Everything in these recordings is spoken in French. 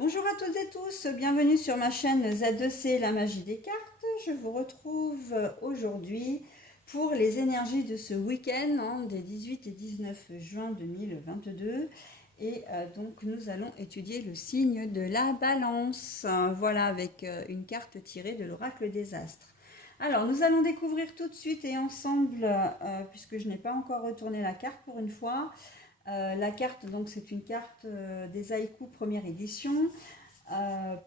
Bonjour à toutes et tous, bienvenue sur ma chaîne Z2C, la magie des cartes. Je vous retrouve aujourd'hui pour les énergies de ce week-end, des 18 et 19 juin 2022. Et donc nous allons étudier le signe de la balance, voilà, avec une carte tirée de l'oracle des astres. Alors nous allons découvrir tout de suite et ensemble, puisque je n'ai pas encore retourné la carte pour une fois. La carte, donc, c'est une carte des haïkus première édition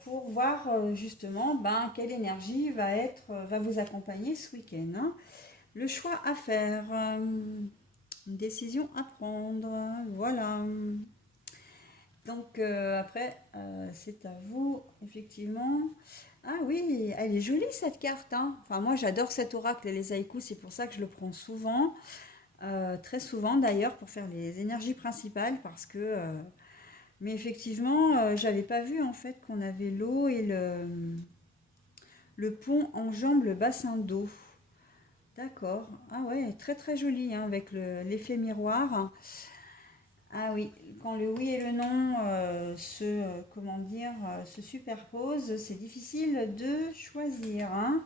pour voir justement quelle énergie va vous accompagner ce week-end, hein. Le choix à faire, une décision à prendre, voilà. Donc après, c'est à vous, effectivement. Ah oui, elle est jolie cette carte, hein. Enfin, moi j'adore cet oracle et les haïkus, c'est pour ça que je le prends souvent. Très souvent d'ailleurs pour faire les énergies principales parce que mais effectivement j'avais pas vu en fait qu'on avait l'eau et le pont enjambe le bassin d'eau. D'accord. Ah ouais, très très joli, hein, avec l'effet miroir. Ah oui, quand le oui et le non comment dire, se superposent, c'est difficile de choisir, hein.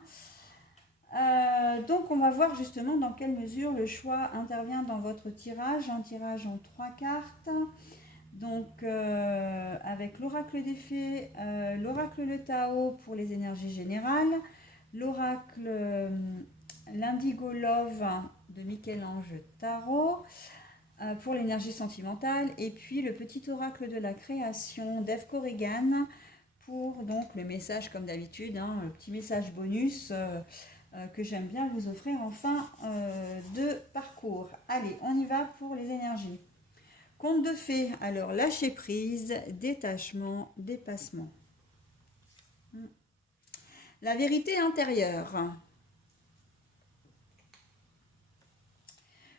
Donc on va voir justement dans quelle mesure le choix intervient dans votre tirage, un tirage en 3 cartes. Donc avec l'oracle des fées, l'oracle le Tao pour les énergies générales, l'oracle l'Indigo Love de Michel-Ange Tarot pour l'énergie sentimentale, et puis le petit oracle de la création d'Eve Corrigan pour donc le message comme d'habitude, hein, le petit message bonus que j'aime bien vous offrir en fin de parcours. Allez, on y va pour les énergies. Conte de fées, alors lâcher prise, détachement, dépassement. La vérité intérieure.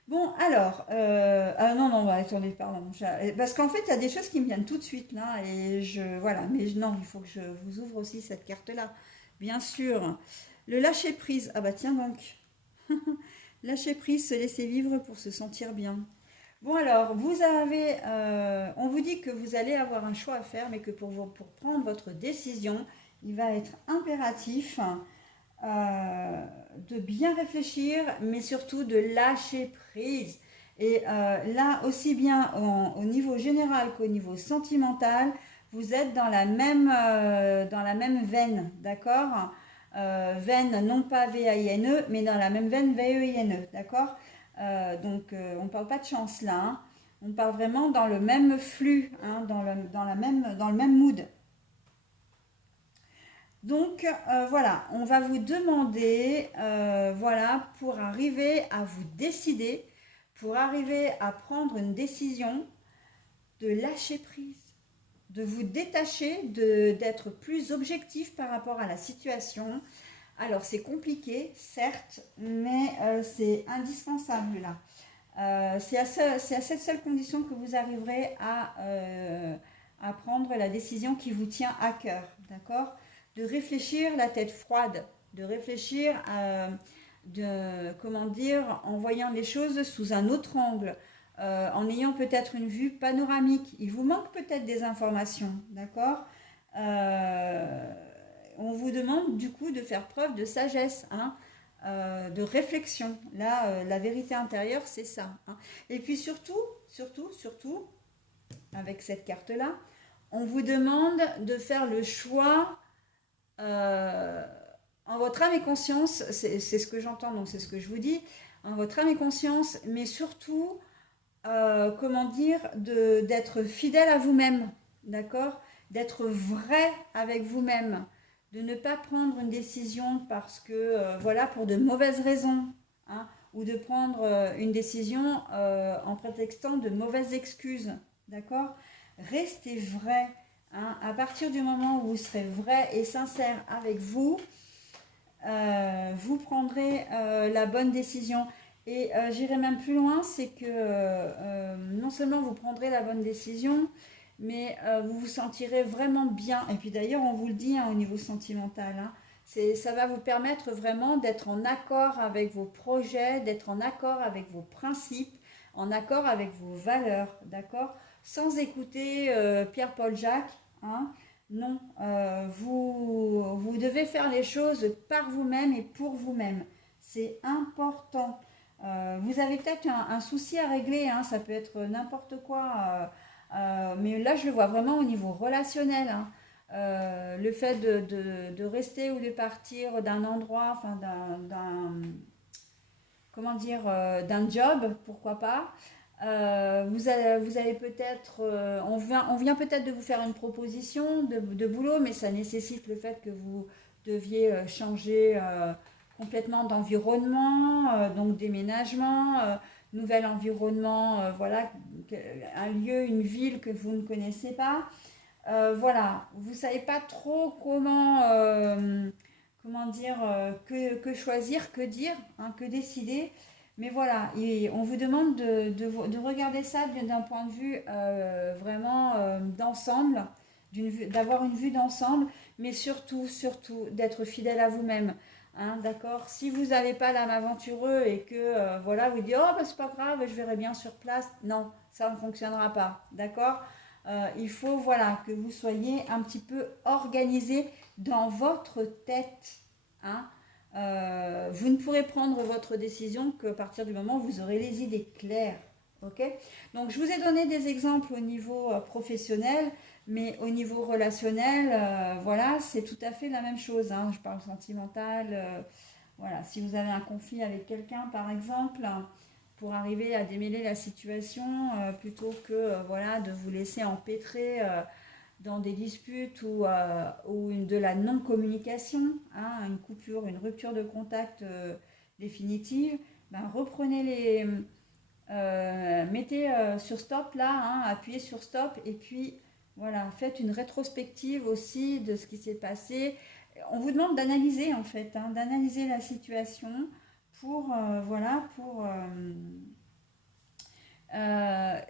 Bon, alors, ah non, non, attendez, pardon. Parce qu'en fait, il y a des choses qui me viennent tout de suite là, et voilà, mais non, il faut que je vous ouvre aussi cette carte-là. Bien sûr. Le lâcher prise, ah bah tiens donc. Lâcher prise, se laisser vivre pour se sentir bien. Bon alors, on vous dit que vous allez avoir un choix à faire, mais que pour prendre votre décision, il va être impératif de bien réfléchir, mais surtout de lâcher prise. Et là, aussi bien au niveau général qu'au niveau sentimental, vous êtes dans la même veine, d'accord. Veine, non pas V-A-I-N-E, mais dans la même veine V-E-I-N-E, d'accord. Donc, on ne parle pas de chance là, hein. On parle vraiment dans le même flux, hein, dans le même mood. Donc voilà, on va vous demander, voilà, pour arriver à vous décider, pour arriver à prendre une décision, de lâcher prise, de vous détacher, d'être plus objectif par rapport à la situation. Alors c'est compliqué, certes, mais c'est indispensable là. C'est à cette seule condition que vous arriverez à prendre la décision qui vous tient à cœur, d'accord. De réfléchir la tête froide, de réfléchir comment dire, en voyant les choses sous un autre angle, en ayant peut-être une vue panoramique. Il vous manque peut-être des informations, d'accord. Euh, on vous demande du coup de faire preuve de sagesse, hein, de réflexion. Là, la vérité intérieure, c'est ça, hein. Et puis surtout, avec cette carte-là, on vous demande de faire le choix euh, en votre âme et conscience. C'est ce que j'entends, donc c'est ce que je vous dis. En votre âme et conscience, mais surtout, comment dire, d'être fidèle à vous-même, d'accord. D'être vrai avec vous-même, de ne pas prendre une décision parce que, voilà, pour de mauvaises raisons, hein, ou de prendre une décision en prétextant de mauvaises excuses, d'accord. Restez vrai, hein. À partir du moment où vous serez vrai et sincère avec vous, vous prendrez la bonne décision. Et j'irai même plus loin, c'est que non seulement vous prendrez la bonne décision, mais vous vous sentirez vraiment bien. Et puis d'ailleurs, on vous le dit, hein, au niveau sentimental, hein, ça va vous permettre vraiment d'être en accord avec vos projets, d'être en accord avec vos principes, en accord avec vos valeurs, d'accord. Sans écouter Pierre-Paul Jacques, hein. Non, vous devez faire les choses par vous-même et pour vous-même. C'est important. Vous avez peut-être un souci à régler, hein, ça peut être n'importe quoi, mais là je le vois vraiment au niveau relationnel, hein. Le fait de rester ou de partir d'un endroit, enfin comment dire, d'un job, pourquoi pas. Vous allez peut-être, on vient peut-être de vous faire une proposition de boulot, mais ça nécessite le fait que vous deviez changer complètement d'environnement, donc déménagement, nouvel environnement, voilà, un lieu, une ville que vous ne connaissez pas. Voilà, vous savez pas trop comment dire, que choisir, que dire, hein, que décider. Mais voilà, et on vous demande de regarder ça d'un point de vue vraiment d'ensemble, d'avoir une vue d'ensemble, mais surtout d'être fidèle à vous-même. Hein, d'accord? Si vous n'avez pas l'âme aventureux et que voilà, vous dites oh bah, c'est pas grave, je verrai bien sur place, non, ça ne fonctionnera pas. D'accord? Il faut voilà que vous soyez un petit peu organisé dans votre tête. Hein. Vous ne pourrez prendre votre décision qu'à partir du moment où vous aurez les idées claires. Ok. Donc je vous ai donné des exemples au niveau professionnel, mais au niveau relationnel, voilà, c'est tout à fait la même chose. Hein. Je parle sentimental. Voilà, si vous avez un conflit avec quelqu'un, par exemple, pour arriver à démêler la situation, plutôt que voilà, de vous laisser empêtrer dans des disputes ou de la non-communication, hein, une coupure, une rupture de contact définitive, ben, reprenez mettez sur stop là, hein, appuyez sur stop et puis voilà, faites une rétrospective aussi de ce qui s'est passé. On vous demande d'analyser en fait, hein, d'analyser la situation pour voilà,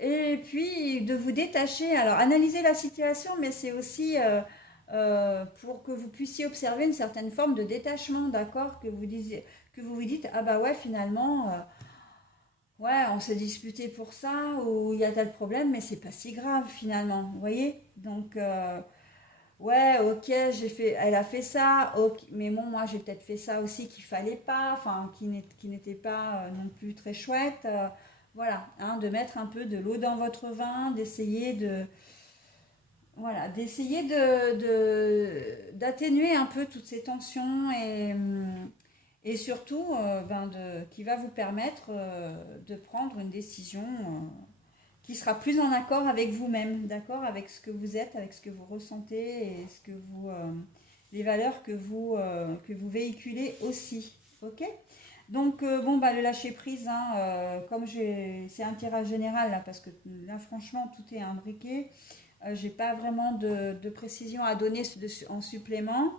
et puis de vous détacher. Alors, analyser la situation, mais c'est aussi pour que vous puissiez observer une certaine forme de détachement, d'accord? Que vous vous dites, ah bah ouais, finalement, ouais, on s'est disputé pour ça, ou il y a tel problème, mais c'est pas si grave finalement, vous voyez? Donc, ouais, ok, elle a fait ça, ok, mais bon, moi j'ai peut-être fait ça aussi qu'il fallait pas, enfin, qui n'était pas non plus très chouette. Voilà, hein, de mettre un peu de l'eau dans votre vin, voilà, d'essayer d'atténuer un peu toutes ces tensions et surtout, qui va vous permettre de prendre une décision qui sera plus en accord avec vous-même, d'accord, avec ce que vous êtes, avec ce que vous ressentez et les valeurs que vous véhiculez aussi, ok? Donc bon bah le lâcher prise, hein, c'est un tirage général là parce que là franchement tout est imbriqué, j'ai pas vraiment de précision à donner en supplément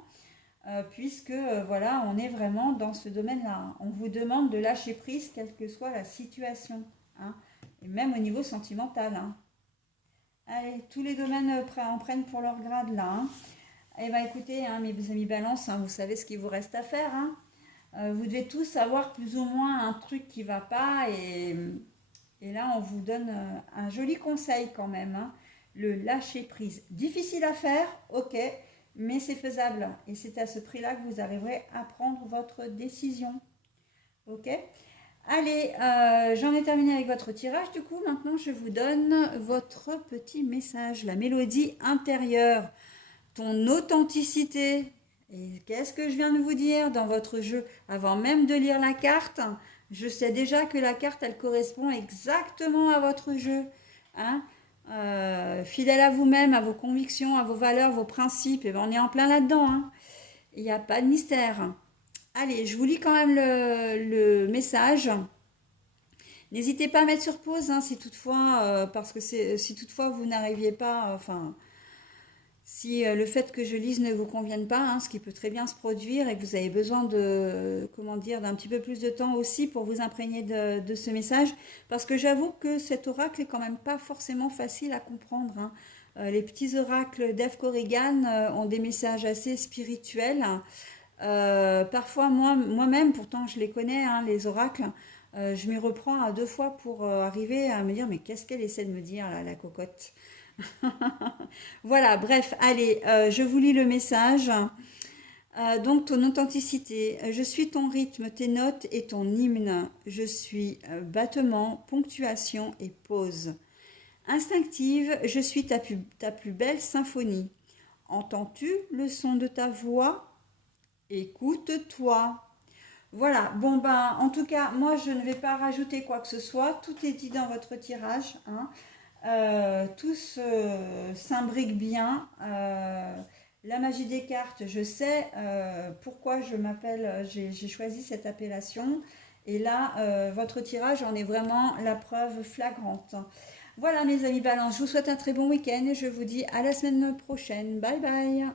puisque voilà on est vraiment dans ce domaine-là. Hein. On vous demande de lâcher prise quelle que soit la situation, hein, et même au niveau sentimental. Hein. Allez, tous les domaines en prennent pour leur grade là. Hein. Eh bien écoutez, hein, mes amis balance, hein, vous savez ce qu'il vous reste à faire. Hein. Vous devez tous avoir plus ou moins un truc qui va pas et là on vous donne un joli conseil quand même. Hein. Le lâcher prise. Difficile à faire, ok, mais c'est faisable et c'est à ce prix-là que vous arriverez à prendre votre décision. Ok. Allez, j'en ai terminé avec votre tirage. Du coup, maintenant, je vous donne votre petit message, la mélodie intérieure, ton authenticité. Et qu'est-ce que je viens de vous dire dans votre jeu? Avant même de lire la carte, je sais déjà que la carte, elle correspond exactement à votre jeu. Hein. Fidèle à vous-même, à vos convictions, à vos valeurs, vos principes, et ben on est en plein là-dedans. Hein. Il n'y a pas de mystère. Allez, je vous lis quand même le message. N'hésitez pas à mettre sur pause hein, si toutefois, parce que si toutefois vous n'arriviez pas, enfin, si le fait que je lise ne vous convienne pas, hein, ce qui peut très bien se produire et que vous avez besoin comment dire, d'un petit peu plus de temps aussi pour vous imprégner de ce message, parce que j'avoue que cet oracle est quand même pas forcément facile à comprendre. Hein. Les petits oracles d'Eve Corrigan ont des messages assez spirituels. Parfois moi-même, pourtant je les connais, hein, les oracles, je m'y reprends à deux fois pour arriver à me dire mais qu'est-ce qu'elle essaie de me dire là, la cocotte. Voilà, bref, allez, je vous lis le message. Donc, ton authenticité. Je suis ton rythme, tes notes et ton hymne. Je suis battement, ponctuation et pause. Instinctive, je suis ta plus belle symphonie. Entends-tu le son de ta voix? Écoute-toi. Voilà, bon ben, en tout cas, moi je ne vais pas rajouter quoi que ce soit. Tout est dit dans votre tirage, hein. Tout s'imbrique bien. La magie des cartes, je sais pourquoi j'ai choisi cette appellation. Et là, votre tirage en est vraiment la preuve flagrante. Voilà mes amis balance, je vous souhaite un très bon week-end et je vous dis à la semaine prochaine. Bye bye.